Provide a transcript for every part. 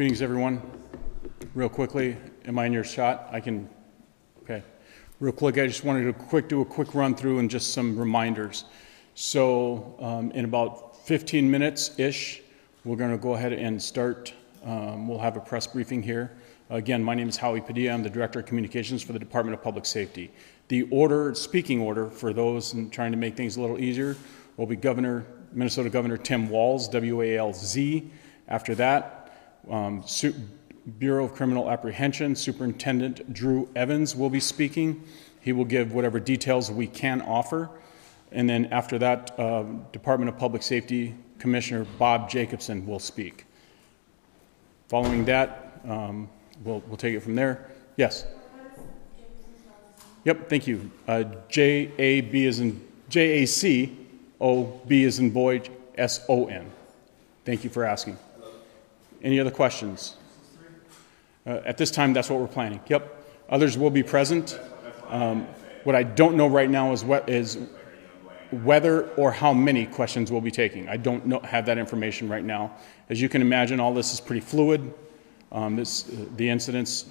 Greetings, everyone. Real quickly, am I in your shot? Okay. Real quick, I just wanted to do a quick run through and just some reminders. So in about 15 minutes-ish, we're going to go ahead and start. We'll have a press briefing here. Again, my name is Howie Padilla. I'm the Director of Communications for the Department of Public Safety. The speaking order, for those trying to make things a little easier, will be Minnesota Governor Tim Walz, W-A-L-Z. After that, Bureau of Criminal Apprehension Superintendent Drew Evans will be speaking. He will give whatever details we can offer. And then after that, Department of Public Safety Commissioner Bob Jacobson will speak. Following that, we'll take it from there. Yes. Yep, thank you. J-A-C-O-B as in boy, S-O-N. Thank you for asking. Any other questions? At this time, that's what we're planning. Yep. Others will be present. What I don't know right now is whether or how many questions we'll be taking. I don't have that information right now. As you can imagine, all this is pretty fluid. The incidents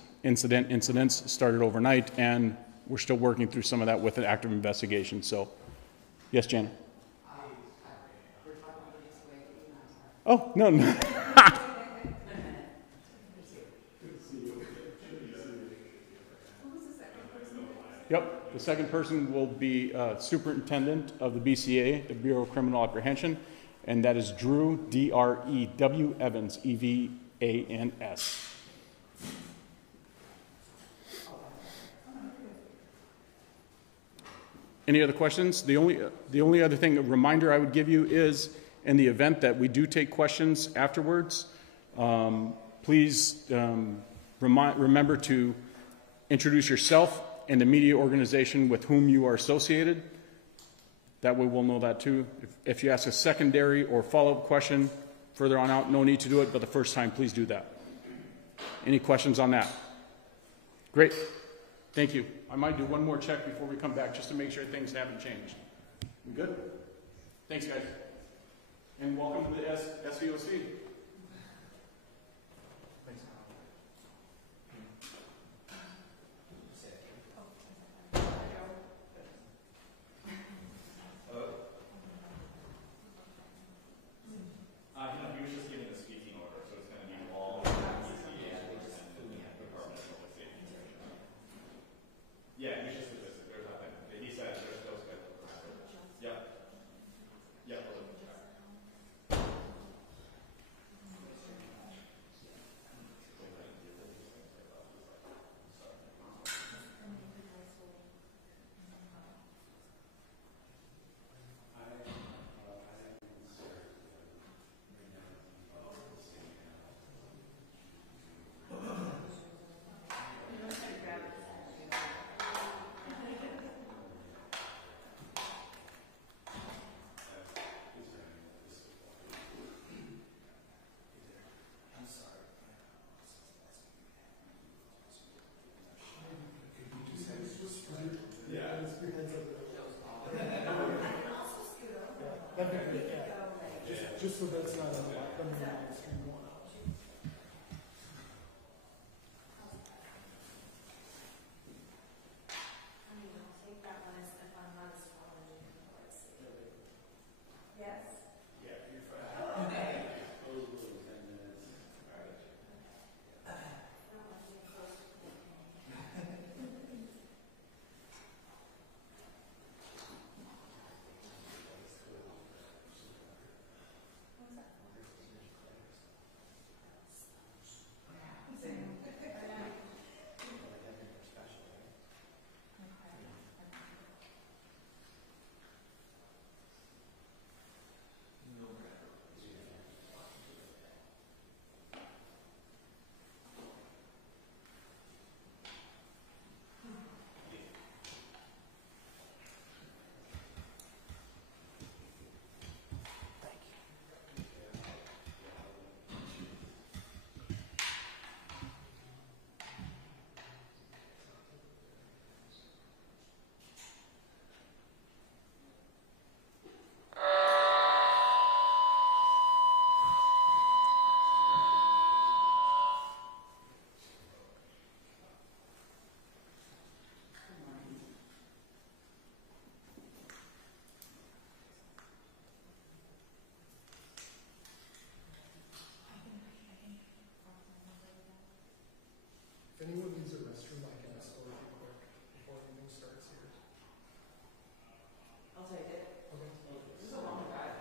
started overnight, and we're still working through some of that with an active investigation. So, yes, Janet. Oh, no. Yep, the second person will be Superintendent of the BCA, the Bureau of Criminal Apprehension, and that is Drew, D-R-E-W Evans, E-V-A-N-S. Any other questions? The only other thing, a reminder I would give you is, in the event that we do take questions afterwards, please remember to introduce yourself and the media organization with whom you are associated. That way we'll know that too. If you ask a secondary or follow-up question further on out, no need to do it, but the first time, please do that. Any questions on that? Great. Thank you. I might do one more check before we come back just to make sure things haven't changed. We good? Thanks, guys. And welcome to the SVOC. Just so that's not on the screen going out. Yes? Yeah, you're fine. Okay. If anyone needs a restroom, I can escort you quick before anything starts here. I'll take it. Okay. This is a long drive.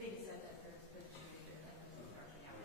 They said that there's been changes and then charging out.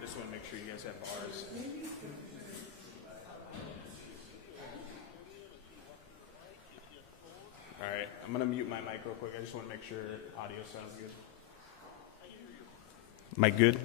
Just want to make sure you guys have bars. All right, I'm going to mute my mic real quick. I just want to make sure audio sounds good. Mic good?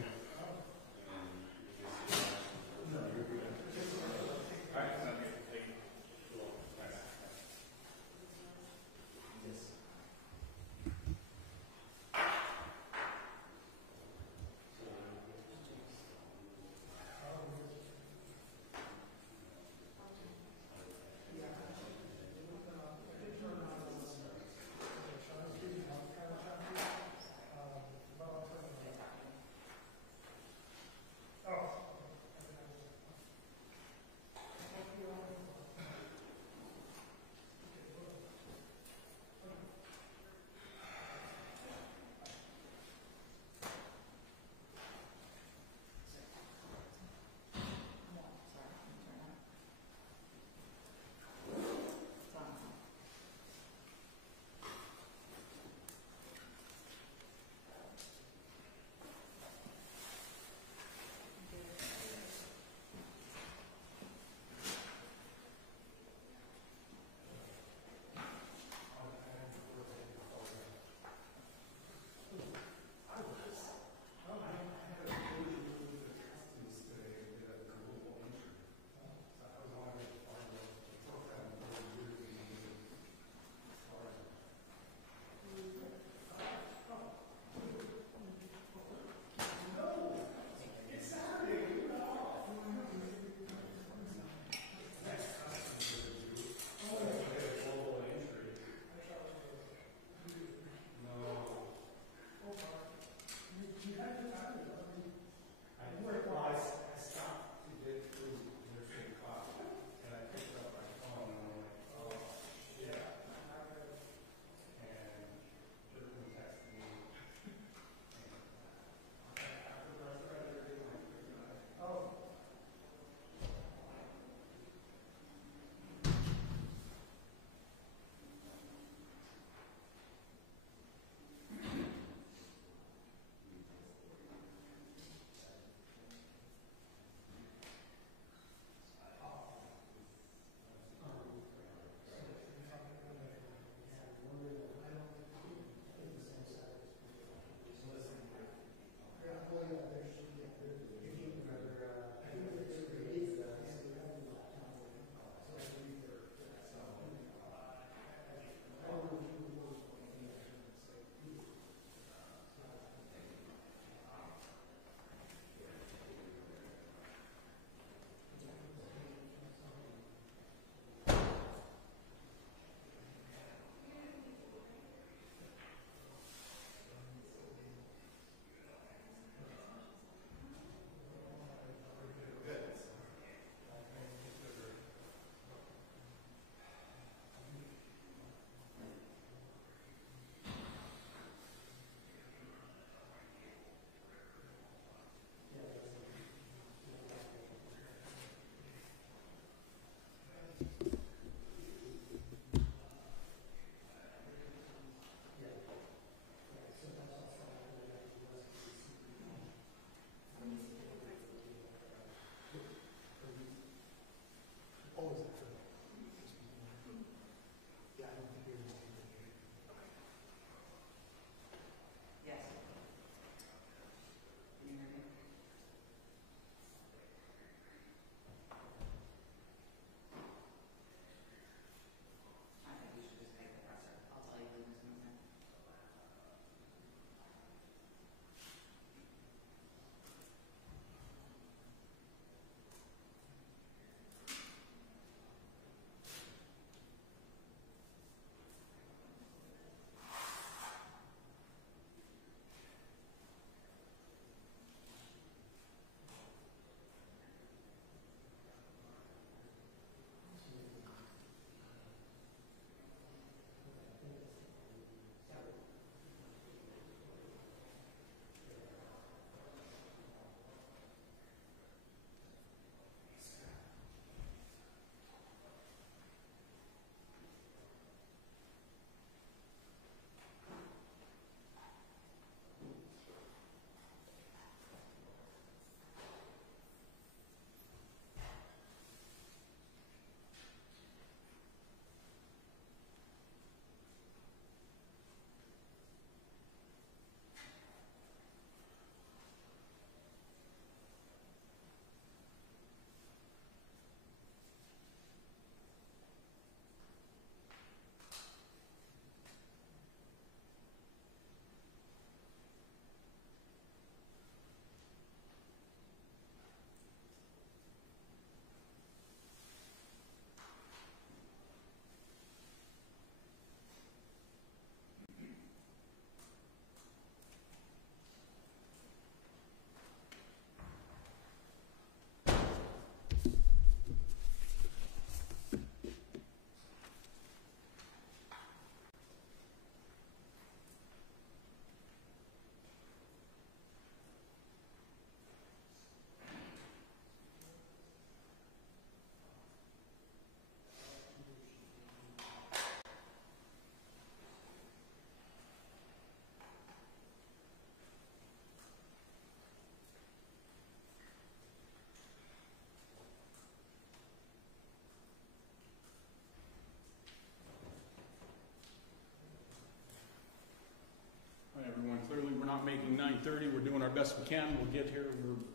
not making 9:30. We're doing our best we can. We'll get here.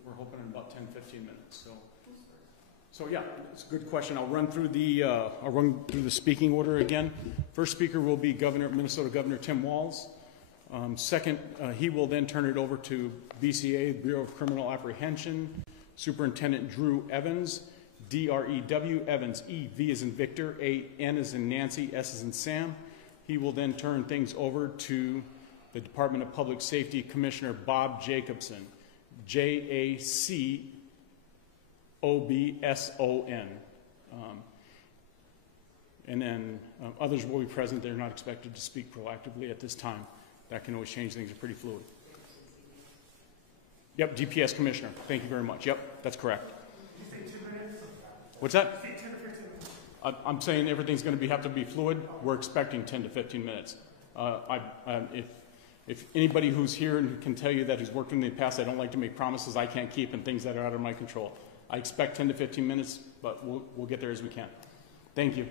We're hoping in about 10, 15 minutes. So yeah, it's a good question. I'll run through the speaking order again. First speaker will be Minnesota Governor Tim Walz. Second, he will then turn it over to BCA, Bureau of Criminal Apprehension, Superintendent Drew Evans, D-R-E-W, Evans, E, V as in Victor, A, N as in Nancy, S as in Sam. He will then turn things over to the Department of Public Safety Commissioner Bob Jacobson, J-A-C-O-B-S-O-N. And then others will be present. They're not expected to speak proactively at this time. That can always change things. Are pretty fluid. Yep, DPS Commissioner. Thank you very much. Yep, that's correct. Did you say 2 minutes? What's that? Say 10 to 15 minutes. I'm saying everything's going to have to be fluid. We're expecting 10 to 15 minutes. If anybody who's here and can tell you that who's worked with me in the past, I don't like to make promises I can't keep and things that are out of my control. I expect 10 to 15 minutes, but we'll get there as we can. Thank you.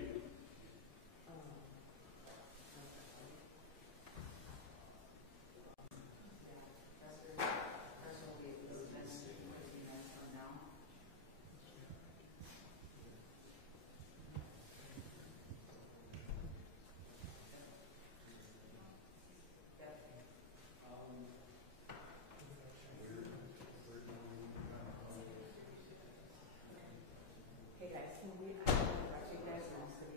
Hey guys, can we recognize and also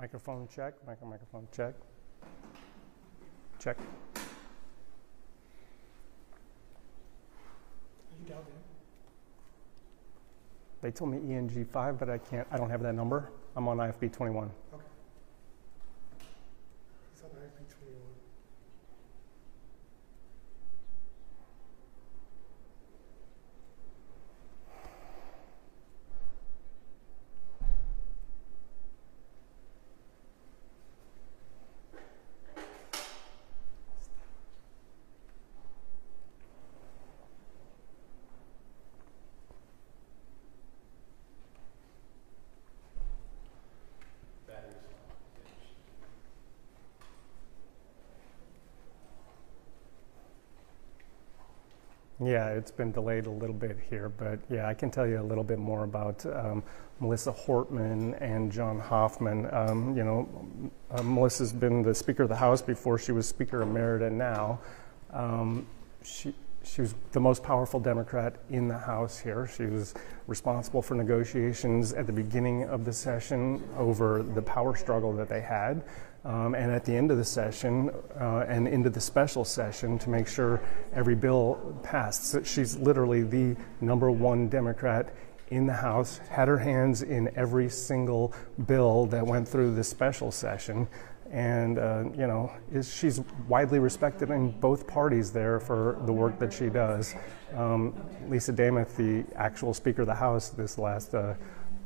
Microphone check, microphone check. Check. Are you down there? They told me ENG5, but I don't have that number. I'm on IFB 21. Okay. He's on IP 21. Yeah, it's been delayed a little bit here, but yeah, I can tell you a little bit more about Melissa Hortman and John Hoffman. Melissa's been the Speaker of the House before she was Speaker Emerita now. She was the most powerful Democrat in the House here. She was responsible for negotiations at the beginning of the session over the power struggle that they had. And at the end of the session and into the special session to make sure every bill passed. So she's literally the #1 Democrat in the House, had her hands in every single bill that went through the special session. And, she's widely respected in both parties there for the work that she does. Lisa Dameth, the actual Speaker of the House this last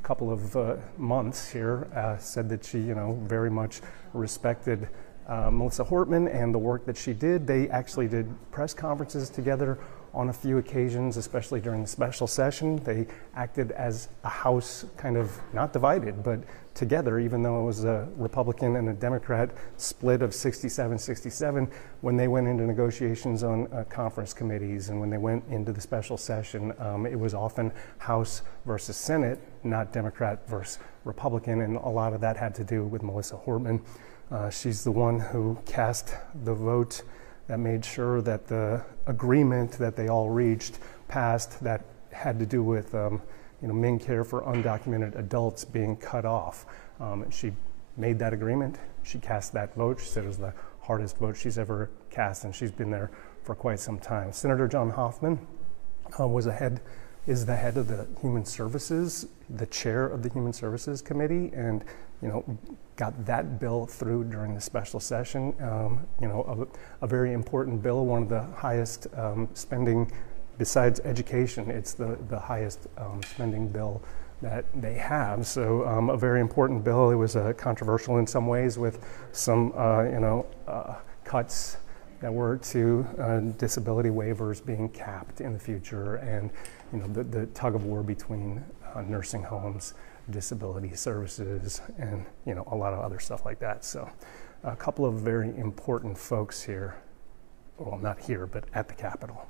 couple of months here, said that she, very much respected Melissa Hortman and the work that she did. They actually did press conferences together on a few occasions, especially during the special session. They acted as a House, kind of not divided, but together, even though it was a Republican and a Democrat split of 67-67, when they went into negotiations on conference committees and when they went into the special session, it was often House versus Senate, not Democrat versus Republican, and a lot of that had to do with Melissa Hortman. She's the one who cast the vote that made sure that the agreement that they all reached passed that had to do with min care for undocumented adults being cut off. She made that agreement. She cast that vote. She said it was the hardest vote she's ever cast, and she's been there for quite some time. Senator John Hoffman is the head of the Human Services, the chair of the Human Services Committee, and got that bill through during the special session. A very important bill, one of the highest spending, besides education, it's the highest spending bill that they have. So a very important bill. It was controversial in some ways with some cuts that were to disability waivers being capped in the future, and the tug of war between nursing homes, disability services, and a lot of other stuff like that. So a couple of very important folks here, well, not here, but at the Capitol.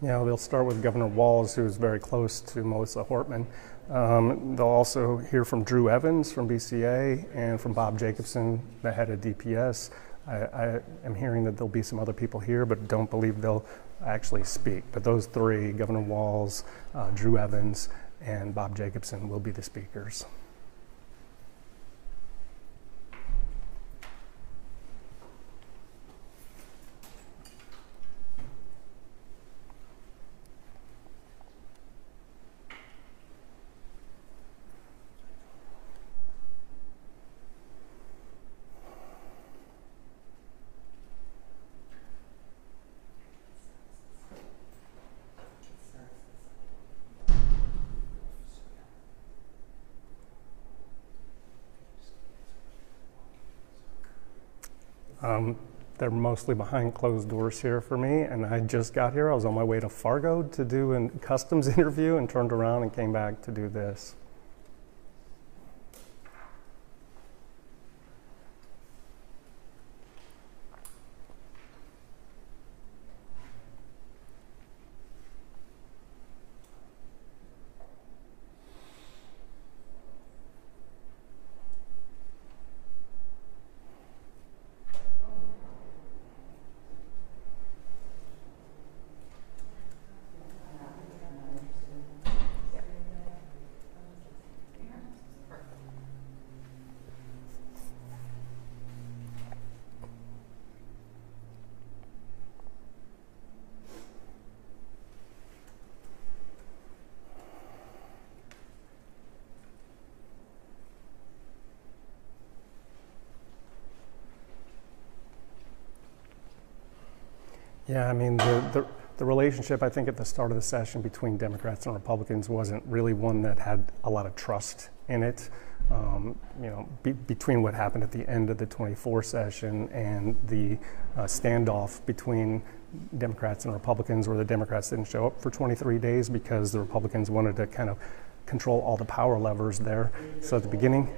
Yeah, they'll start with Governor Walz, who's very close to Melissa Hortman. They'll also hear from Drew Evans from BCA and from Bob Jacobson, the head of DPS. I am hearing that there'll be some other people here, but don't believe they'll actually speak. But those three, Governor Walz, Drew Evans, and Bob Jacobson, will be the speakers. They're mostly behind closed doors here for me, and I just got here. I was on my way to Fargo to do a customs interview and turned around and came back to do this. Yeah, I mean, the relationship, I think, at the start of the session between Democrats and Republicans wasn't really one that had a lot of trust in it. Between what happened at the end of the 24 session and the standoff between Democrats and Republicans, where the Democrats didn't show up for 23 days because the Republicans wanted to kind of control all the power levers there. So at the beginning,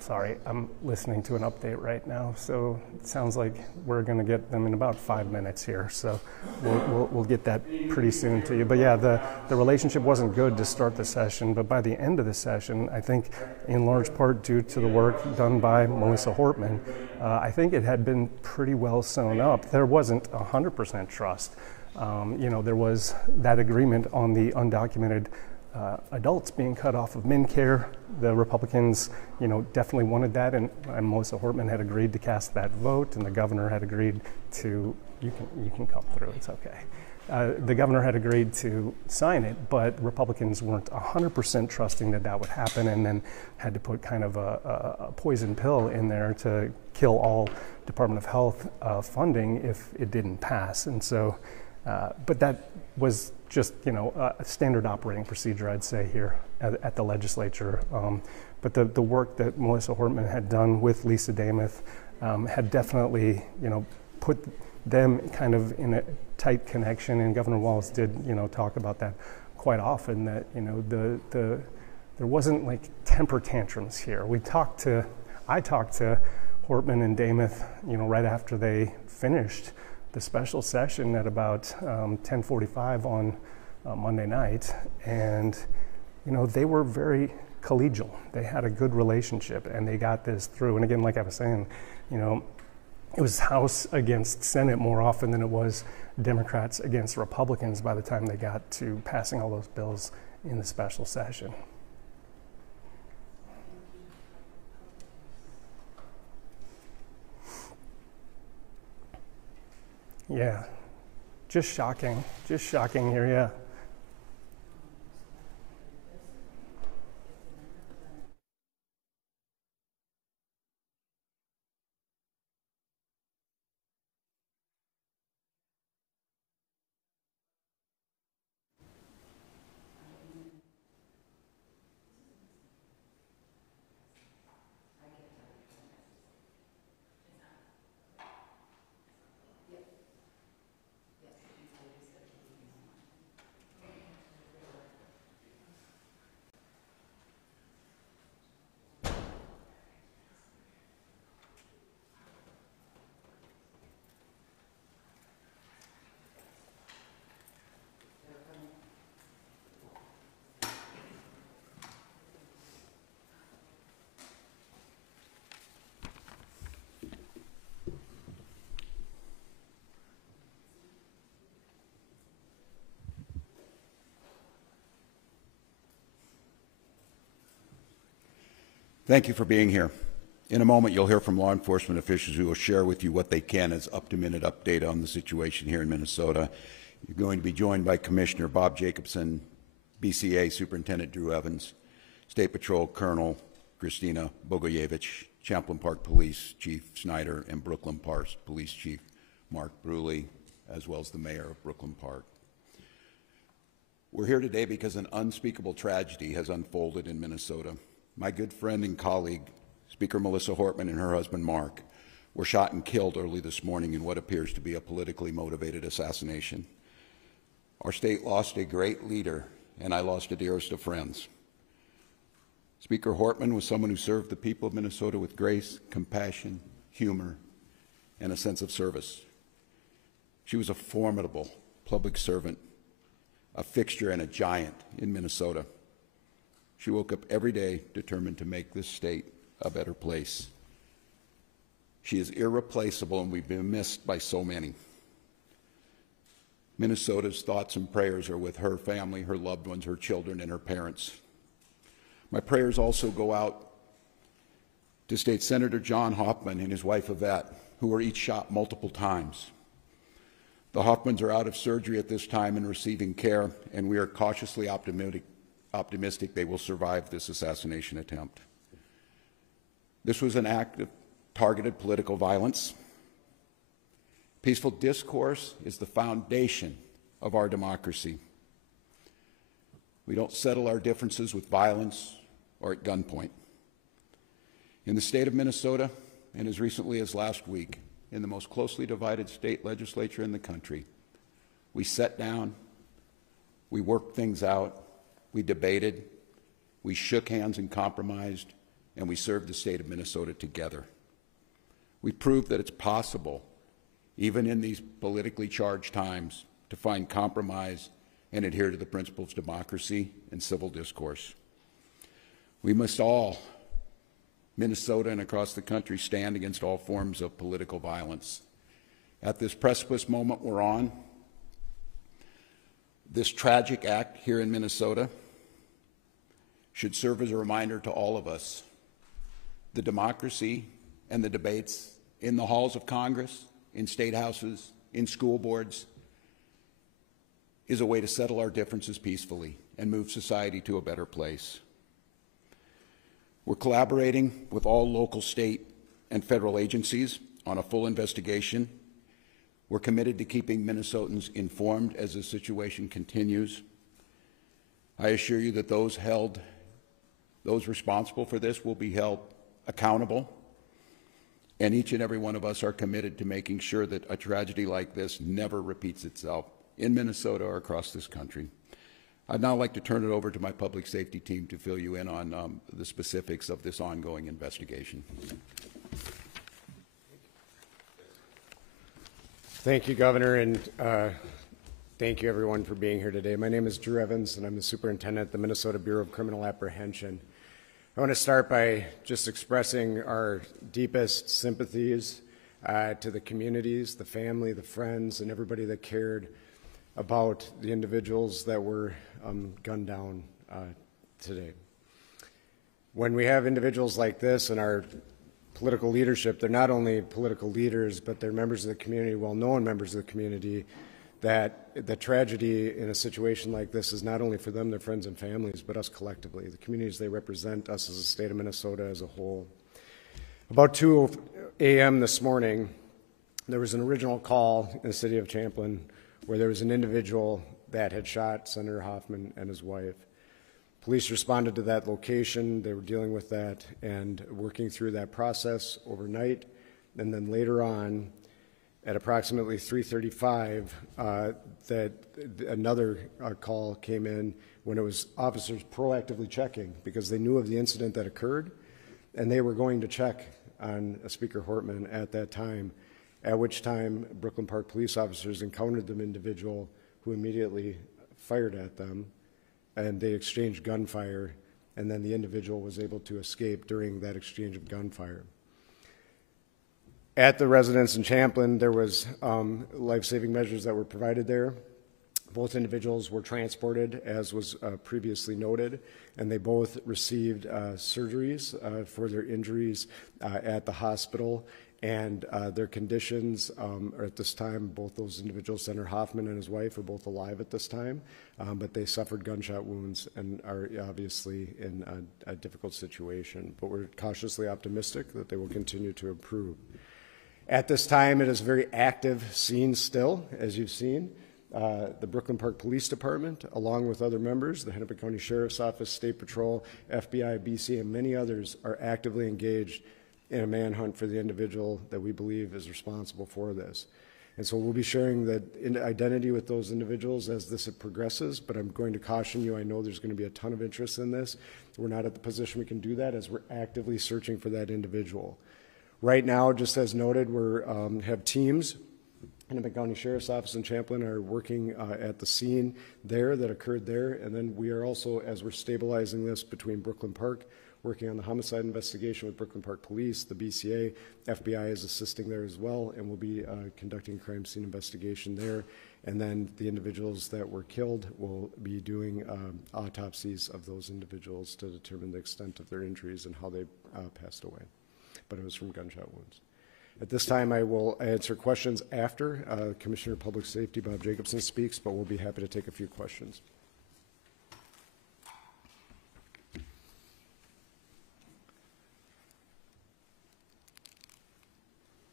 sorry, I'm listening to an update right now, so it sounds like we're going to get them in about 5 minutes here. So we'll get that pretty soon to you. But yeah, the relationship wasn't good to start the session, but by the end of the session, I think in large part due to the work done by Melissa Hortman, I think it had been pretty well sewn up. There wasn't 100% trust. There was that agreement on the undocumented adults being cut off of MinCare. The Republicans, definitely wanted that, and Melissa Hortman had agreed to cast that vote, and the governor had agreed to, you can come through, it's okay. The governor had agreed to sign it, but Republicans weren't 100% trusting that that would happen, and then had to put kind of a poison pill in there to kill all Department of Health funding if it didn't pass. And so, but that was just, a standard operating procedure, I'd say, here at the legislature. But the work that Melissa Hortman had done with Lisa Damuth had definitely, put them kind of in a tight connection. And Governor Walz did, talk about that quite often, that, there wasn't like temper tantrums here. I talked to Hortman and Damuth, right after they finished the special session at about 10:45 on Monday night, and they were very collegial. They had a good relationship, and they got this through. And again, like I was saying, it was House against Senate more often than it was Democrats against Republicans by the time they got to passing all those bills in the special session. Yeah, just shocking here, yeah. Thank you for being here. In a moment, you'll hear from law enforcement officials who will share with you what they can as up-to-minute update on the situation here in Minnesota. You're going to be joined by Commissioner Bob Jacobson, BCA Superintendent Drew Evans, State Patrol Colonel Christina Bogoyevich, Champlain Park Police Chief Snyder, and Brooklyn Park Police Chief Mark Bruley, as well as the Mayor of Brooklyn Park. We're here today because an unspeakable tragedy has unfolded in Minnesota. My good friend and colleague, Speaker Melissa Hortman, and her husband Mark were shot and killed early this morning in what appears to be a politically motivated assassination. Our state lost a great leader, and I lost a dearest of friends. Speaker Hortman was someone who served the people of Minnesota with grace, compassion, humor, and a sense of service. She was a formidable public servant, a fixture and a giant in Minnesota. She woke up every day determined to make this state a better place. She is irreplaceable, and we've been missed by so many. Minnesota's thoughts and prayers are with her family, her loved ones, her children, and her parents. My prayers also go out to State Senator John Hoffman and his wife Yvette, who were each shot multiple times. The Hoffmans are out of surgery at this time and receiving care, and we are cautiously optimistic they will survive this assassination attempt. This was an act of targeted political violence. Peaceful discourse is the foundation of our democracy. We don't settle our differences with violence or at gunpoint. In the state of Minnesota, and as recently as last week, in the most closely divided state legislature in the country, we sat down, we worked things out, we debated, we shook hands and compromised, and we served the state of Minnesota together. We proved that it's possible, even in these politically charged times, to find compromise and adhere to the principles of democracy and civil discourse. We must all, Minnesota and across the country, stand against all forms of political violence. At this precipice moment we're on, this tragic act here in Minnesota should serve as a reminder to all of us. The democracy and the debates in the halls of Congress, in state houses, in school boards, is a way to settle our differences peacefully and move society to a better place. We're collaborating with all local, state, and federal agencies on a full investigation. We're committed to keeping Minnesotans informed as the situation continues. I assure you that those responsible for this will be held accountable, and each and every one of us are committed to making sure that a tragedy like this never repeats itself in Minnesota or across this country. I'd now like to turn it over to my public safety team to fill you in on the specifics of this ongoing investigation. Thank you, Governor, and thank you, everyone, for being here today. My name is Drew Evans, and I'm the superintendent at the Minnesota Bureau of Criminal Apprehension. I want to start by just expressing our deepest sympathies to the communities, the family, the friends, and everybody that cared about the individuals that were gunned down today. When we have individuals like this in our political leadership, they're not only political leaders, but they're members of the community, well-known members of the community, that the tragedy in a situation like this is not only for them, their friends and families, but us collectively, the communities they represent, us as a state of Minnesota as a whole. About 2 a.m. this morning, there was an original call in the city of Champlin where there was an individual that had shot Senator Hoffman and his wife. Police responded to that location. They were dealing with that and working through that process overnight. And then later on, at approximately 3:35, that another call came in when it was officers proactively checking because they knew of the incident that occurred, and they were going to check on Speaker Hortman at that time, at which time Brooklyn Park police officers encountered the individual who immediately fired at them, and they exchanged gunfire, and then the individual was able to escape during that exchange of gunfire. At the residence in Champlin, there was life-saving measures that were provided there. Both individuals were transported, as was previously noted, and they both received surgeries for their injuries at the hospital, and their conditions are at this time, both those individuals, Senator Hoffman and his wife, are both alive at this time, but they suffered gunshot wounds and are obviously in a difficult situation. But we're cautiously optimistic that they will continue to improve. At this time, it is a very active scene still, as you've seen. The Brooklyn Park Police Department, along with other members, the Hennepin County Sheriff's Office, State Patrol, FBI, BC, and many others are actively engaged in a manhunt for the individual that we believe is responsible for this. And so we'll be sharing the identity with those individuals as this progresses, but I'm going to caution you, I know there's going to be a ton of interest in this. We're not at the position we can do that as we're actively searching for that individual. Right now, just as noted, we have teams in the County Sheriff's Office in Champlin are working at the scene there that occurred there, and then we are also, as we're stabilizing this between Brooklyn Park, working on the homicide investigation with Brooklyn Park Police, the BCA, FBI is assisting there as well, and we'll be conducting a crime scene investigation there, and then the individuals that were killed will be doing autopsies of those individuals to determine the extent of their injuries and how they passed away. But it was from gunshot wounds. At this time, I will answer questions after Commissioner of Public Safety Bob Jacobson speaks, but we'll be happy to take a few questions.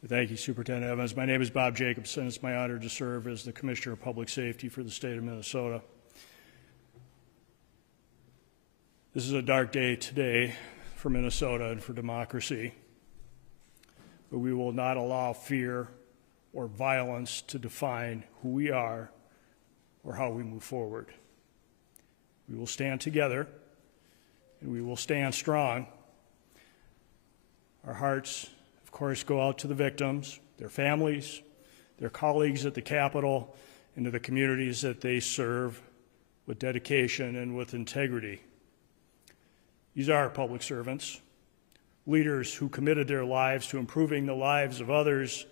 Thank you, Superintendent Evans. My name is Bob Jacobson. It's my honor to serve as the Commissioner of Public Safety for the state of Minnesota. This is a dark day today for Minnesota and for democracy, but we will not allow fear or violence to define who we are or how we move forward. We will stand together and we will stand strong. Our hearts, of course, go out to the victims, their families, their colleagues at the Capitol, and to the communities that they serve with dedication and with integrity. These are public servants, leaders who committed their lives to improving the lives of others,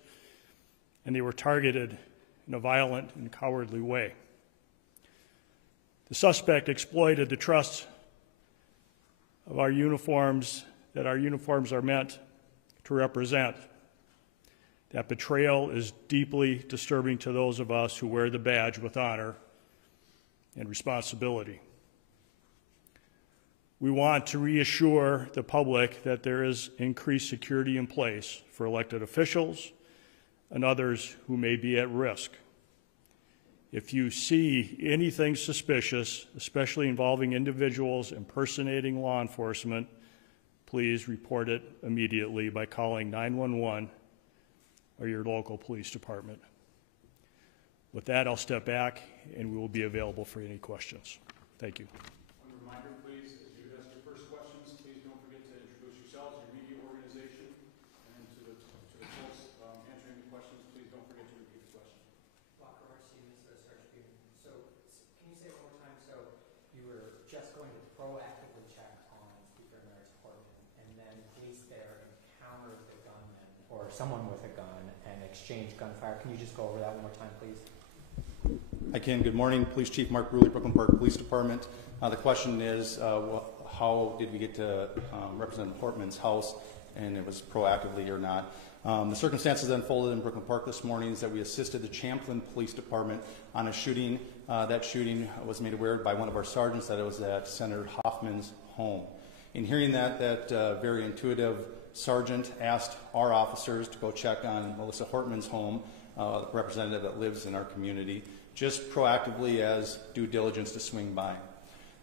and they were targeted in a violent and cowardly way. The suspect exploited the trust of our uniforms, that our uniforms are meant to represent. That betrayal is deeply disturbing to those of us who wear the badge with honor and responsibility. We want to reassure the public that there is increased security in place for elected officials and others who may be at risk. If you see anything suspicious, especially involving individuals impersonating law enforcement, please report it immediately by calling 911 or your local police department. With that, I'll step back and we will be available for any questions. Thank you. One reminder, please, as you ask your first questions, please don't forget to introduce yourselves, your media organization, and to the folks answering the questions, please don't forget to repeat the question. So can you say it one more time? So you were just going to proactively check on Speaker Emeritus Hortman, and then police there encountered the gunman or someone with a gun and exchanged gunfire. Can you just go over that one more time, please? I can. Good morning, Police Chief Mark Bruley, Brooklyn Park Police Department. The question is, how did we get to Representative Hortman's house, and it was proactively or not? The circumstances unfolded in Brooklyn Park this morning is that we assisted the Champlin Police Department on a shooting. That shooting was made aware by one of our sergeants that it was at Senator Hoffman's home. In hearing that very intuitive sergeant asked our officers to go check on Melissa Hortman's home, a representative that lives in our community, just proactively as due diligence to swing by.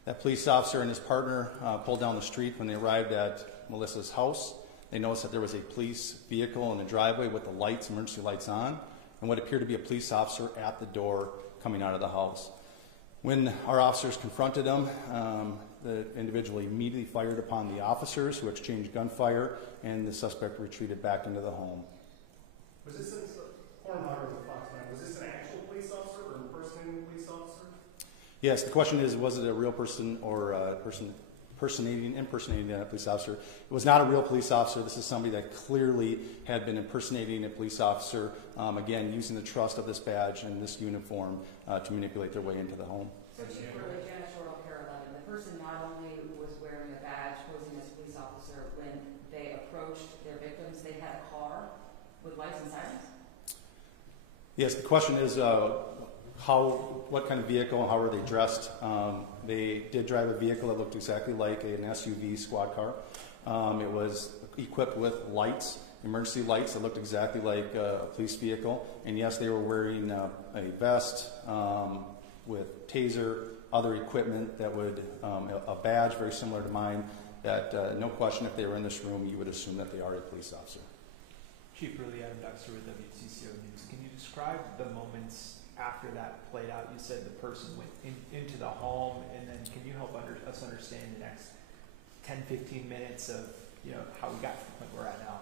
That police officer and his partner pulled down the street. When they arrived at Melissa's house, they noticed that there was a police vehicle in the driveway with the lights, emergency lights on, and what appeared to be a police officer at the door coming out of the house. When our officers confronted him, the individual immediately fired upon the officers, who exchanged gunfire, and the suspect retreated back into the home. Was this an actual police officer or impersonating a police officer? Yes, the question is, was it a real person or a person impersonating a police officer? It was not a real police officer. This is somebody that clearly had been impersonating a police officer, again, using the trust of this badge and this uniform to manipulate their way into the home. So Chief Bruley, janitorial care 11, the person not only was wearing a badge posing as a police officer, when they approached their victims, they had a car with lights and sirens? Yes, the question is what kind of vehicle and how were they dressed? They did drive a vehicle that looked exactly like an SUV squad car. It was equipped with lights, emergency lights that looked exactly like a police vehicle. And yes, they were wearing a vest with taser, other equipment that would, a badge very similar to mine, that no question, if they were in this room, you would assume that they are a police officer. Chief Bruley, Adam Duxter with WCCO News. Can you describe the moments after that played out? You said the person went into the home, and then can you help us understand the next 10, 15 minutes of how we got to the point we're at now?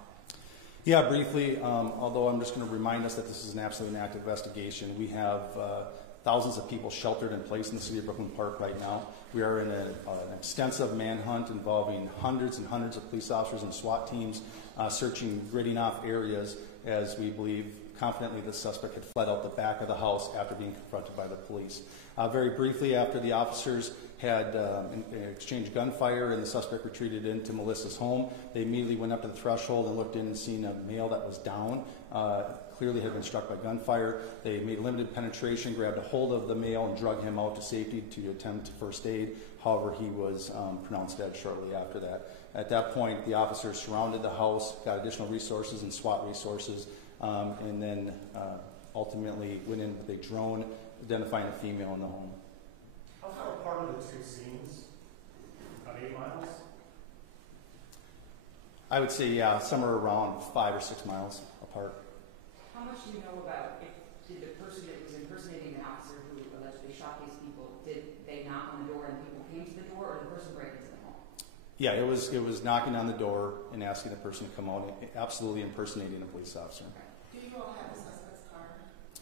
Yeah, briefly, although I'm just going to remind us that this is an absolutely active investigation. We have thousands of people sheltered in place in the city of Brooklyn Park right now. We are in an extensive manhunt involving hundreds and hundreds of police officers and SWAT teams searching, gridding off areas as we believe confidently the suspect had fled out the back of the house after being confronted by the police. Very briefly, after the officers had exchanged gunfire and the suspect retreated into Melissa's home, they immediately went up to the threshold and looked in and seen a male that was down, clearly had been struck by gunfire. They made limited penetration, grabbed a hold of the male, and drug him out to safety to attempt first aid. However, he was pronounced dead shortly after that. At that point, the officers surrounded the house, got additional resources and SWAT resources, and then ultimately went in with a drone identifying a female in the home. How far apart are the two scenes? About 8 miles? I would say, yeah, somewhere around 5 or 6 miles apart. How much do you know about did the person that was impersonating the officer who allegedly shot these people, did they knock on the door and people came to the door, or did the person break into the home? Yeah, it was knocking on the door and asking the person to come out, absolutely impersonating a police officer. Do you all have the suspect's car?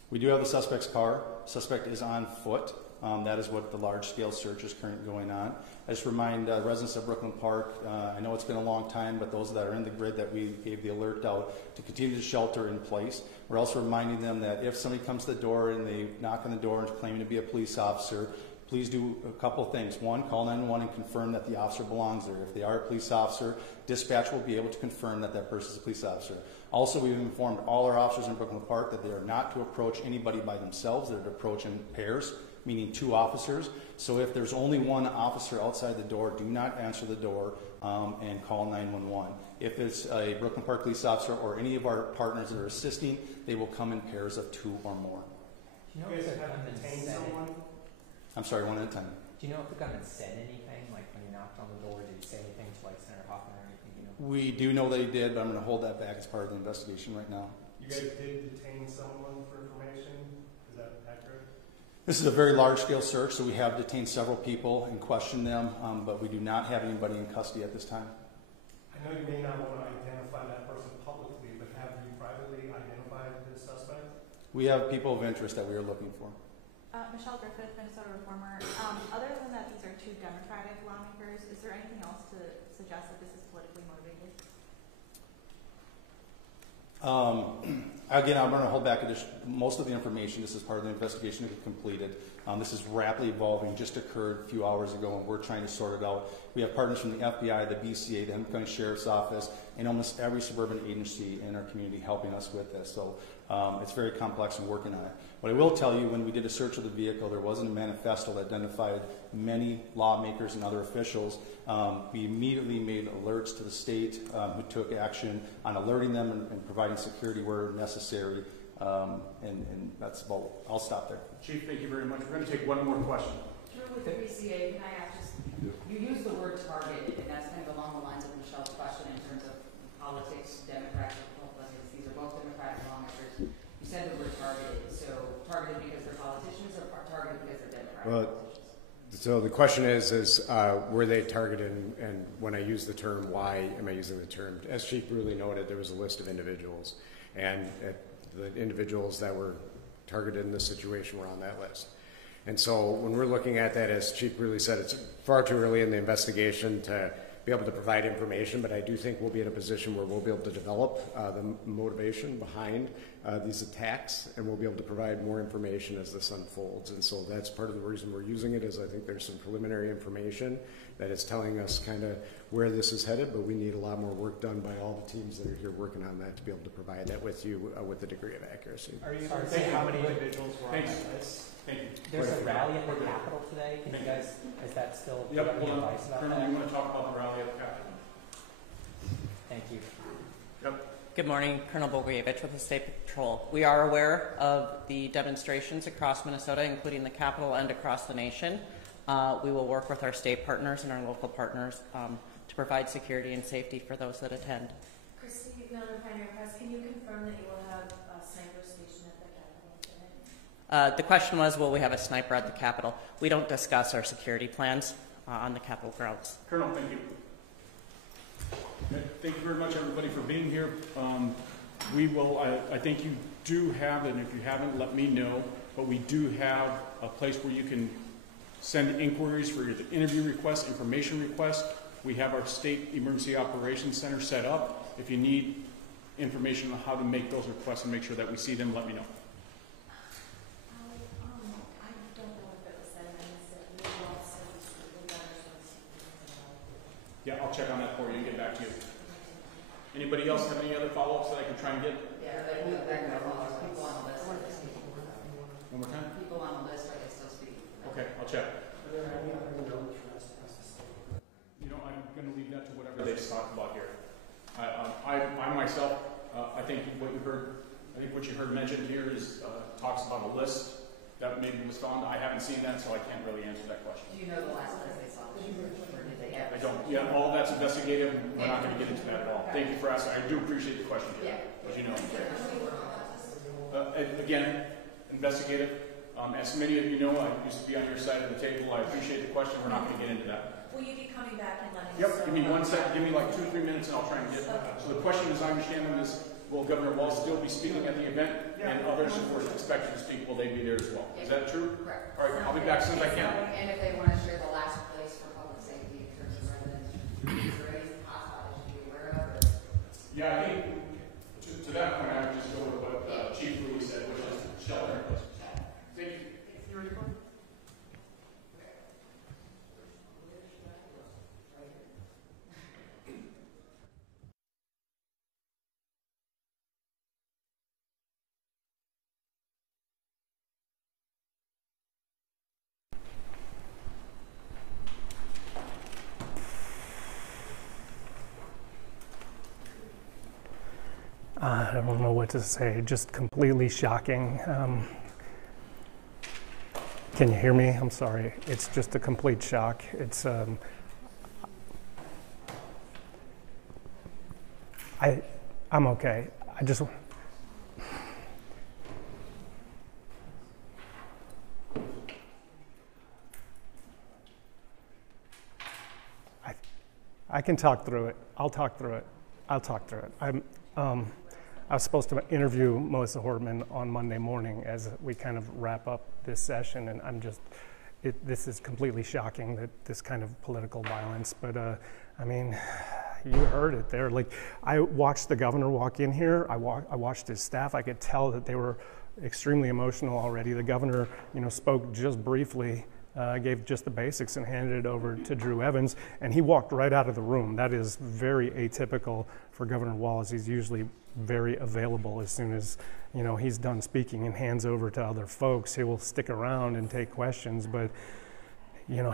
We do have the suspect's car. Suspect is on foot. That is what the large-scale search is currently going on. I just remind residents of Brooklyn Park, I know it's been a long time, but those that are in the grid that we gave the alert out to continue to shelter in place. We're also reminding them that if somebody comes to the door and they knock on the door and claiming to be a police officer, please do a couple of things. One, call 911 and confirm that the officer belongs there. If they are a police officer, dispatch will be able to confirm that that person is a police officer. Also, we've informed all our officers in Brooklyn Park that they are not to approach anybody by themselves. They're to approach in pairs, meaning 2 officers. So if there's only 1 officer outside the door, do not answer the door and call 911. If it's a Brooklyn Park police officer or any of our partners that are assisting, they will come in pairs of 2 or more. Do you know if the gunman said someone? I'm sorry, one at a time. Do you know if the gunman said anything, like when he knocked on the door, did he say anything to like Senator Hoffman or anything? You know? We do know that he did, but I'm going to hold that back as part of the investigation right now. You guys did detain someone for information? Is that accurate? This is a very large-scale search, so we have detained several people and questioned them, but we do not have anybody in custody at this time. I know you may not want to identify that person publicly, but have you privately identified the suspect? We have people of interest that we are looking for. Michelle Griffith, Minnesota Reformer. Other than that, these are 2 Democratic lawmakers. Is there anything else to suggest that this is politically motivated? Again, I'm going to hold back most of the information. This is part of the investigation that we completed. This is rapidly evolving, just occurred a few hours ago, and we're trying to sort it out. We have partners from the FBI, the BCA, the Henry County Sheriff's Office, and almost every suburban agency in our community helping us with this. So it's very complex and working on it. What I will tell you, when we did a search of the vehicle, there wasn't a manifesto that identified many lawmakers and other officials. We immediately made alerts to the state who took action on alerting them and providing security where necessary. And that's about, I'll stop there. Chief, thank you very much. We're going to take one more question. Sure, with the PCA, can I ask you use the word target, and that's kind of along the lines of Michelle's question in terms of politics, Democrats, Republicans. These are both Democratic lawmakers. You said the word targeted. So targeted because they're politicians, or targeted because they're Democratic politicians? So the question is were they targeted, and when I use the term, why am I using the term? As Chief Bruley noted, there was a list of individuals, and the individuals that were targeted in this situation were on that list. And so when we're looking at that, as Chief Bruley said, it's far too early in the investigation to be able to provide information, but I do think we'll be in a position where we'll be able to develop the motivation behind these attacks, and we'll be able to provide more information as this unfolds. And so that's part of the reason we're using it, is I think there's some preliminary information that is telling us kind of where this is headed, but we need a lot more work done by all the teams that are here working on that to be able to provide that with you with a degree of accuracy. Are you able to say how many individuals were on that list? Thank you. There's a rally at the Capitol today. Can you guys, is that still, Yep, any advice about Colonel, that? you want to talk about the rally at the Capitol? Thank you. Yep. Good morning, Colonel Bogievich with the State Patrol. We are aware of the demonstrations across Minnesota, including the Capitol and across the nation. We will work with our state partners and our local partners to provide security and safety for those that attend. Christy, Primary Press, can you confirm that you will have a sniper station at the Capitol today? The question was, will we have a sniper at the Capitol? We don't discuss our security plans on the Capitol grounds. Colonel, thank you. Thank you very much, everybody, for being here. We will, I think you do have, and if you haven't, let me know, but we do have a place where you can send inquiries for either interview requests, information requests. We have our State Emergency Operations Center set up. If you need information on how to make those requests and make sure that we see them, let me know. I don't know if it was said, I missed it. Maybe I'll send the letters. Yeah, I'll check on that for you and get back to you. Anybody else have any other follow-ups that I can try and get? Yeah, People on the list, are they speaking? One more time? People on the list, are they still speaking? Okay, I'll check. You know, I'm going to leave that to whatever they talk about here. I myself, I think what you heard mentioned here is talks about a list that maybe was found. I haven't seen that, so I can't really answer that question. Do you know the last list they saw? Or did they ever? I don't. Yeah, all that's investigative. We're not going to get into that at all. Thank you for asking. I do appreciate the question, Jay, as you know. Again, investigative. As many of you know, I used to be on your side of the table. I appreciate the question. We're not going to get into that. Will you be coming back and letting us Yep. know? Give me 1 second. Give me like 2 or 3 minutes, and I'll try and get. So the question, as I understand it, is: will Governor Walz still be speaking at the event, and others who were expected to speak, will they be there as well? Is that true? Correct. All right. I'll be back as soon as I can. And if they want to share the last place for public safety in terms of residents, is there anything hostile they should be aware of? Or? Yeah, I think to that point, I would just go with what Chief Louis said, which is shelter in place. Thank you. You ready for it? I don't know what to say, just completely shocking. Can you hear me? I'm sorry. It's just a complete shock. It's I'm okay. I can talk through it. I'll talk through it. I was supposed to interview Melissa Hortman on Monday morning as we kind of wrap up this session, and this is completely shocking, that this kind of political violence. But I mean, you heard it there. Like, I watched the governor walk in here. I watched his staff. I could tell that they were extremely emotional already. The governor, spoke just briefly, gave just the basics and handed it over to Drew Evans, and he walked right out of the room. That is very atypical for Governor Walz. He's usually very available as soon as he's done speaking and hands over to other folks. He will stick around and take questions, but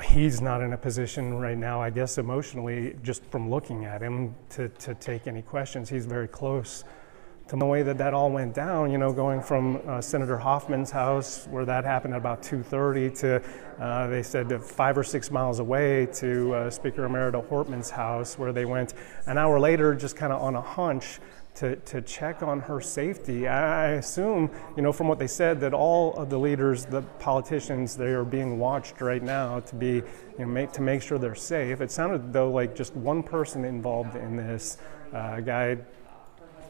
he's not in a position right now, I guess emotionally, just from looking at him, to take any questions. He's very close to the way that all went down, going from Senator Hoffman's house, where that happened at about 2:30, to they said 5 or 6 miles away, to Speaker Emerita Hortman's house, where they went an hour later just kind of on a hunch to check on her safety. I assume, from what they said, that all of the leaders, the politicians, they are being watched right now to be, to make sure they're safe. It sounded though like just one person involved in this, a guy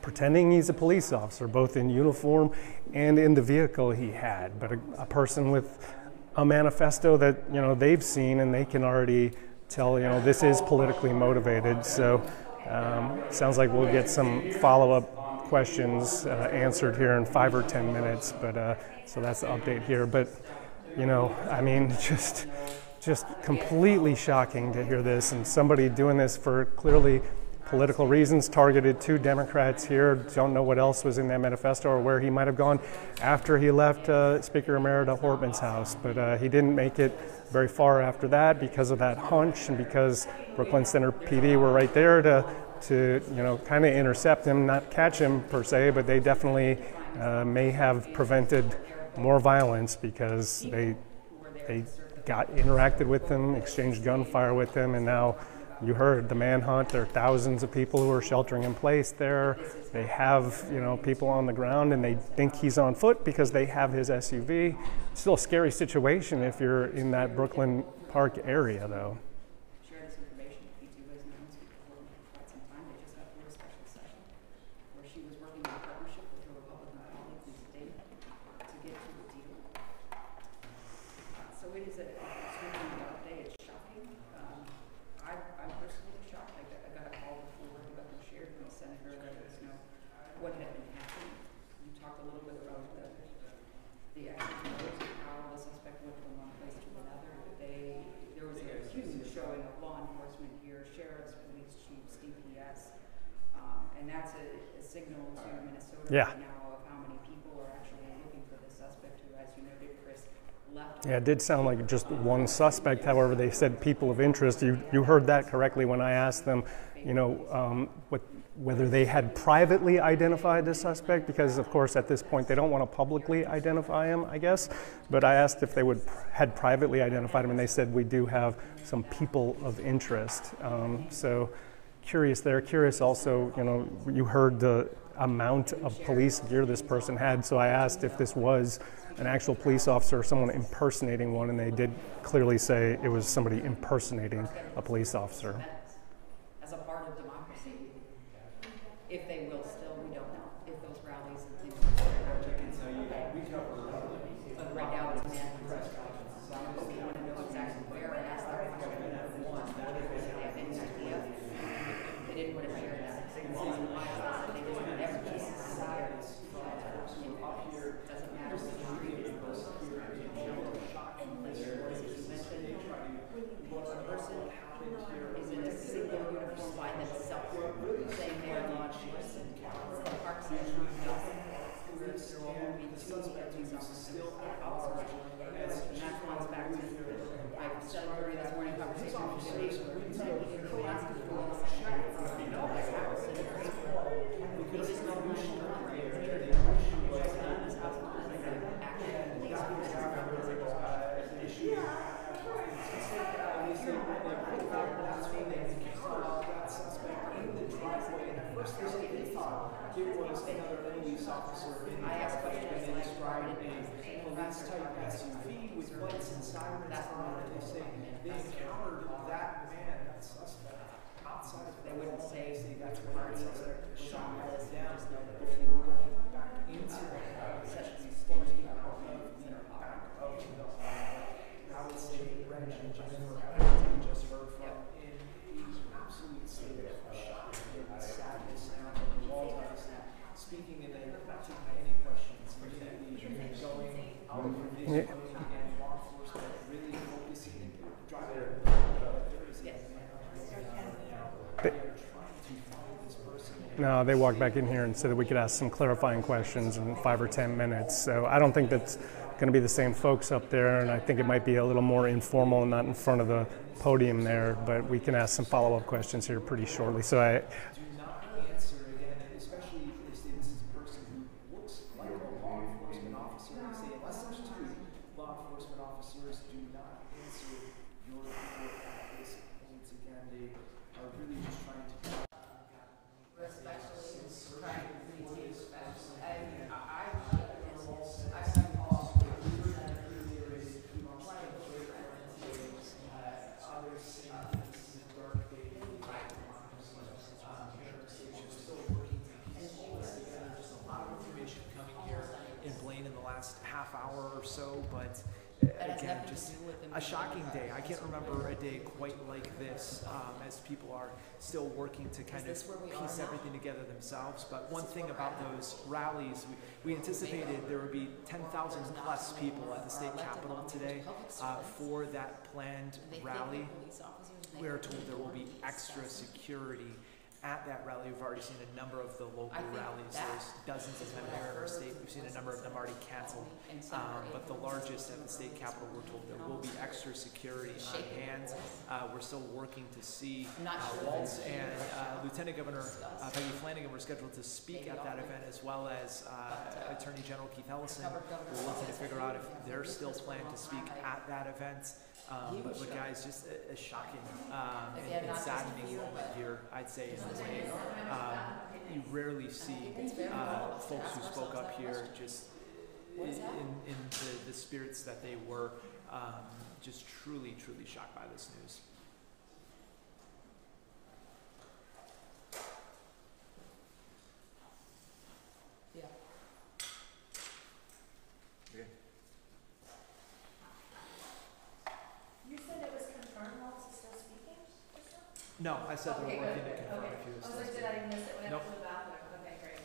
pretending he's a police officer, both in uniform and in the vehicle he had, but a person with a manifesto that they've seen, and they can already tell this is politically motivated. So sounds like we'll get some follow-up questions answered here in 5 or 10 minutes. But so that's the update here. But I mean, just completely shocking to hear this, and somebody doing this for clearly political reasons, targeted 2 Democrats here. Don't know what else was in that manifesto or where he might have gone after he left Speaker Emerita Hortman's house. But he didn't make it very far after that because of that hunch, and because Brooklyn Center PD were right there to kind of intercept him, not catch him per se, but they definitely may have prevented more violence, because they interacted with him, exchanged gunfire with him, and now you heard the manhunt. There are thousands of people who are sheltering in place there. They have, people on the ground, and they think he's on foot because they have his SUV. It's still a scary situation if you're in that Brooklyn Park area, though. Share this information. P2 has known Speaker Hortman for quite some time. They just got through a special session where she was working in partnership with her Republican colleagues in state to get to a deal. So it is an extremely dark day. It's shocking. I'm personally shocked. I got a call before the governor shared with the senator that there was what had been happening. You talked a little bit about the actions of how the suspect went from one place to another. There was a huge showing of law enforcement here, sheriffs, police chiefs, DPS, and that's a signal to Minnesota right now Yeah, it did sound like just one suspect. However, they said people of interest. You heard that correctly when I asked them, you know, whether they had privately identified the suspect, because of course at this point they don't want to publicly identify him, I guess. But I asked if they had privately identified him, and they said we do have some people of interest. So curious there. Curious also, you know, you heard the amount of police gear this person had. So I asked if this was an actual police officer or someone impersonating one, and they did clearly say it was somebody impersonating a police officer. As a part of democracy, if they will still, we don't know, if those rallies and things like that. But right now it's a man who's press conference. But we want to know exactly where and ask that question. One, if they have any idea, they didn't want to share that. They just want everyone to decide from up here. Doesn't matter which street it goes here. One person is in a single uniform by themselves, saying they are law enforcement. The park says no. There will be two police officers still outside. And that comes back to my 7:30 this morning conversation with the neighbor. Who asked the police to check his house and he just know who she was. I asked questions and I described a police type SUV with lights and sirens on it. They say they encountered that man, that suspect, outside of. They wouldn't say that's where the suspect shot us down. If you were going back into the session, these stairs came out of the back of the I would say Reg and Jennifer just heard from in absolute state of shock and sadness now from the wall speaking and then not taking any questions, immediately going out of this room and law enforcement really focusing and driving there is a man they are trying to find this person. No, they walked back in here and said that we could ask some clarifying questions in 5 or 10 minutes. So I don't think that's going to be the same folks up there, and I think it might be a little more informal and not in front of the podium there, but we can ask some follow-up questions here pretty shortly. So I a shocking day. I can't remember a day quite like this as people are still working to kind of piece everything together themselves. But one thing about those rallies, we anticipated there would be 10,000 plus people at the state capitol today for that planned rally. We are told there will be extra security at that rally. We've already seen a number of the local rallies. There's dozens of them here in our state. We've seen a number of them already canceled. But the largest at the state capitol, we're told there will be extra security on hand. We're still working to see Waltz and Lieutenant Governor Peggy Flanagan were scheduled to speak at that event, as well as Attorney General Keith Ellison. We're looking to figure out if they're still planning to speak at that event. But guys, just a shocking and saddening moment here, I'd say, in a way. You rarely see folks who spoke up here just in the spirits that they were, just truly, truly shocked by this news. No, I said they were working to confirm if he was still speaking. Did I miss it when I Nope. went to the bathroom? Okay, great.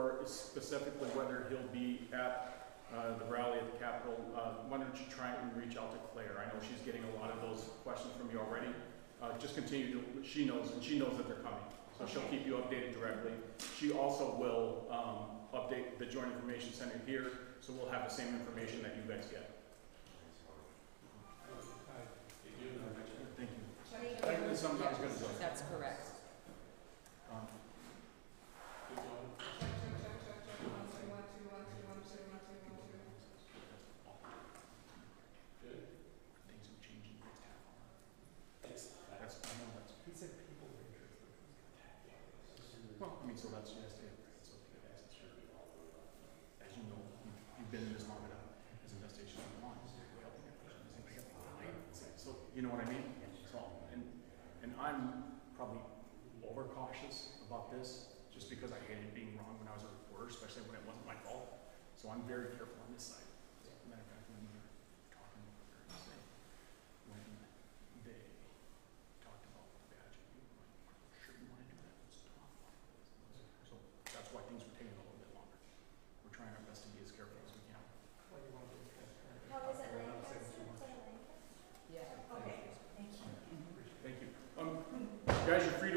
or specifically whether he'll be at the rally at the Capitol, why don't you try and reach out to Claire? I know she's getting a lot of those questions from you already. Just continue to, she knows, and she knows that they're coming. So she'll keep you updated directly. She also will update the Joint Information Center here, so we'll have the same information that you guys get. Thank you. Something I was going to say. That's correct. Well, I mean, so that's just it. So, as you know, you've been in this long enough. This investigation is long. So, you know what I mean? So, and I'm probably overcautious about this just because I hated being wrong when I was a reporter, especially when it wasn't my fault. So I'm very careful on this side. As a matter of fact, when we were talking when they talked about the badge, you shouldn't want to do that. It's tough. So that's why things were taking a little bit longer. We're trying our best to be as careful as we can. How is it Lancaster? Yeah. Okay, thank you. Thank you. Guys, you're free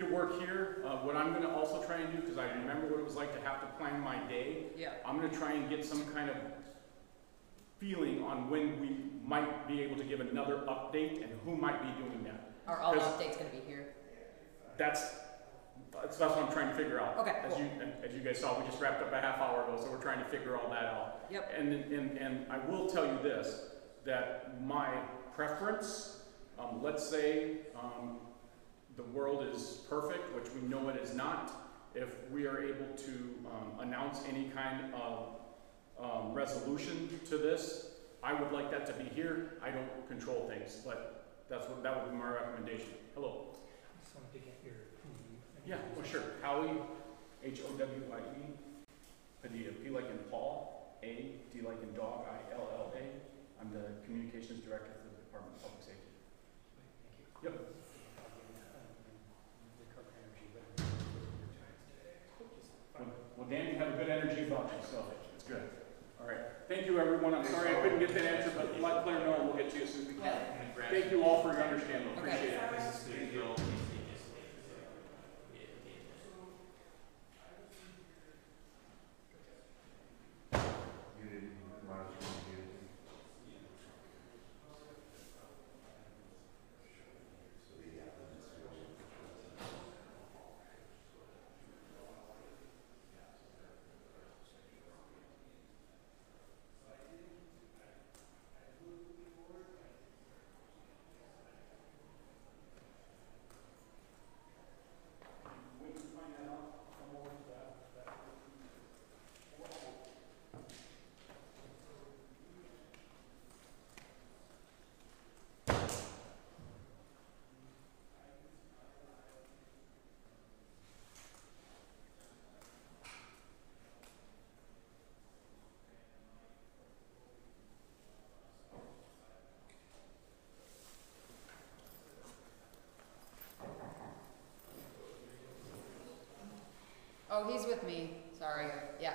to work here. What I'm going to also try and do, because I remember what it was like to have to plan my day. Yeah. I'm going to try and get some kind of feeling on when we might be able to give another update and who might be doing that. Are all updates going to be here? That's what I'm trying to figure out. Okay, As you guys saw, we just wrapped up a half hour ago, so we're trying to figure all that out. Yep. And I will tell you this, that my preference, let's say the world is perfect, which we know it is not. If we are able to announce any kind of resolution to this, I would like that to be here. I don't control things, but that would be my recommendation. Hello. I just wanted to get your Yeah, well, sure. Howie, Howie, Padilla, P like in Paul, A, D like in dog, I-L-L-A. I'm the communications director for the Department of Public Safety. Yep. Well, Dan, you have a good energy about you, so it's good. All right. Thank you, everyone. I'm sorry I couldn't get that answer, but let Claire know and we'll get to you as soon as we can. Thank you all for your understanding. Appreciate it. Oh, he's with me. Sorry. Yeah.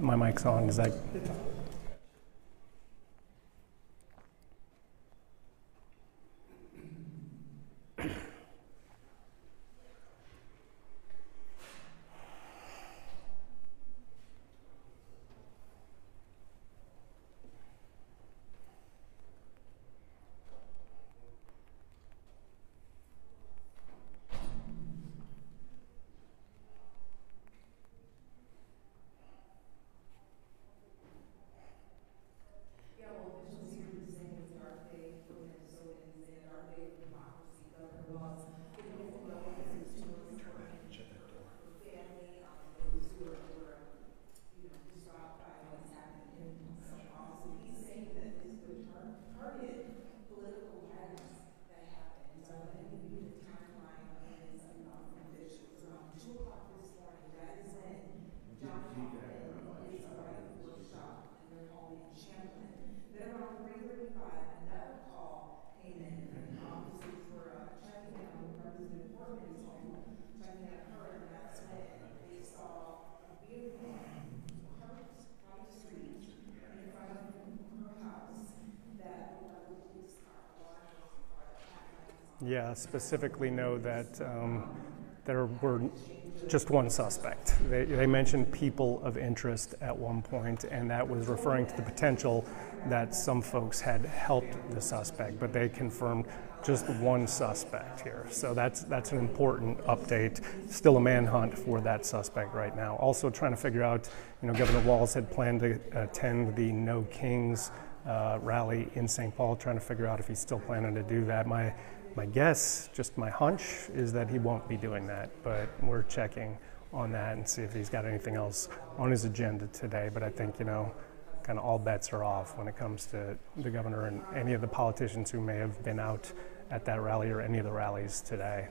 My mic's on. Is that? Yeah, specifically know that there were just one suspect. They mentioned people of interest at one point, and that was referring to the potential that some folks had helped the suspect, but they confirmed just one suspect here. So that's an important update. Still a manhunt for that suspect right now. Also trying to figure out, Governor Walz had planned to attend the No Kings rally in St. Paul, trying to figure out if he's still planning to do that. My guess, just my hunch, is that he won't be doing that, but we're checking on that and see if he's got anything else on his agenda today. But I think, kind of all bets are off when it comes to the governor and any of the politicians who may have been out at that rally or any of the rallies today.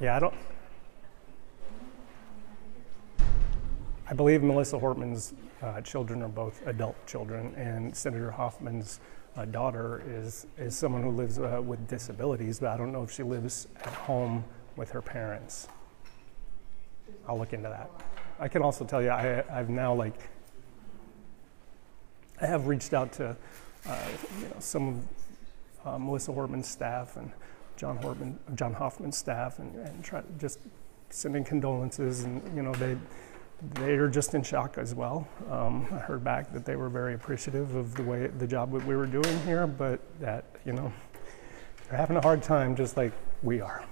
Yeah, I believe Melissa Hortman's children are both adult children, and Senator Hoffman's daughter is someone who lives with disabilities, but I don't know if she lives at home with her parents. I'll look into that. I can also tell you, I've now I have reached out to some of Melissa Hortman's staff and John Hoffman's staff, and try just sending condolences, and they're just in shock as well. I heard back that they were very appreciative of the job that we were doing here, but that, you know, they're having a hard time just like we are.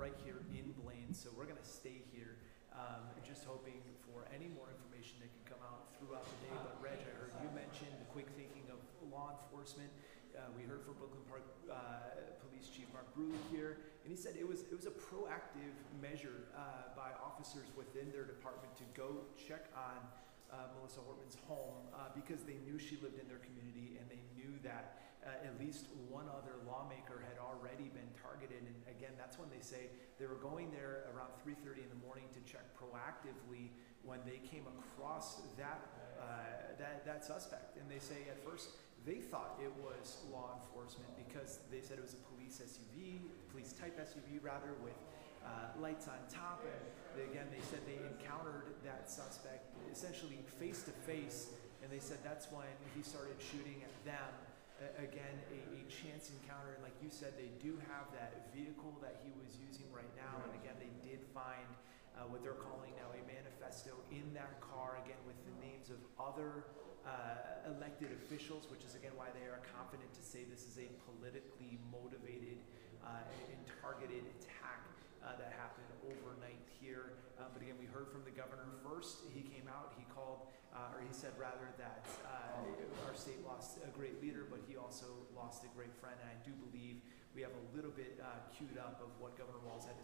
Right here in Blaine, so we're going to stay here, just hoping for any more information that can come out throughout the day. But Reg, I heard you mention the quick thinking of law enforcement. We heard from Brooklyn Park Police Chief Mark Bruley here, and he said it was a proactive measure by officers within their department to go check on Melissa Hortman's home because they knew she lived in their community, and they knew that at least one other lawmaker had already been targeted. And again, that's when they say they were going there around 3:30 in the morning to check proactively when they came across that suspect. And they say at first they thought it was law enforcement because they said it was a police type SUV rather, with lights on top. And they said they encountered that suspect essentially face to face, and they said that's when he started shooting at them. Again, a chance encounter, and like you said, they do have that vehicle that he was using right now, and again, they did find what they're calling now a manifesto in that car, again, with the names of other elected officials, which is again why they are confident to say this is a politically motivated and targeted attack that happened overnight here. But again, we heard from the governor first. He came out, he called, or he said rather that our state lost a great leader, but he also lost a great friend. And I do believe we have a little bit queued up of what Governor Walz had to